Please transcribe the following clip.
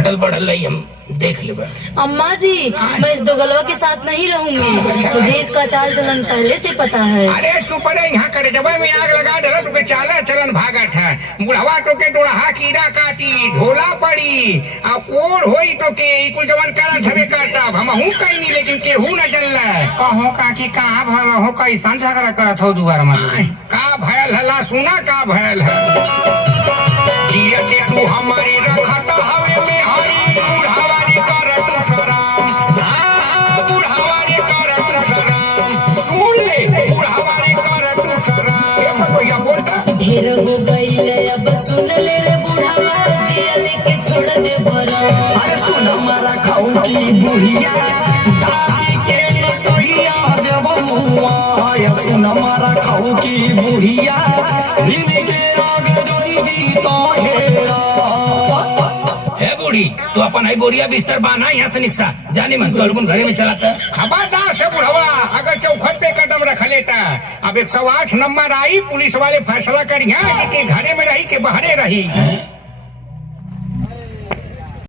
अगल बगल लाई हम देख ले। अम्मा जी, मैं इस दोगलवा के साथ नहीं रहूंगी। मुझे इसका चाल चलन पहले से पता है। अरे चुप रहे, यहाँ करे जब में आग लगा दे तुके चाला चलन भागत है। बुढ़वा टोके डोढ़ा कीड़ा काटी ढोला पड़ी आ कोर होई टोके कुल जवन करत हवे करता हम हूं कहीं नहीं, लेकिन केहू न जल्ला। कहो काकी कहाँ भल हो, कैसन झगड़ा करत हो दुआर में? का भयल हला सुना का भयल है। जिया के तू हमारी रखत हवे में हरी बुढ़ावारी करत सराम। हाँ बुढ़ावारी करत सराम, सुन ले बुढ़ावारी करत सराम। भैया बोलता ढेर हो गई अब सुन ले रे बुढ़ावा, जिया लेके छोड़ दे भरा। अरे सुन हमारा खाऊ की बुढ़िया दादी के नटोइया देव मुआ। सुन हमारा खाऊ की बुढ़िया हिल के आग जोई दी तो हेरा। है बूढ़ी तू अपन है बोरिया बिस्तर बाना यहाँ से निकसा जाने मन तो अलगुन घरे में चलाता। खबरदार से बुढ़वा, अगर चौखट पे कदम रख लेता। अब 108 नंबर आई, पुलिस वाले फैसला करिए कि घरे में रही के बाहरे रही।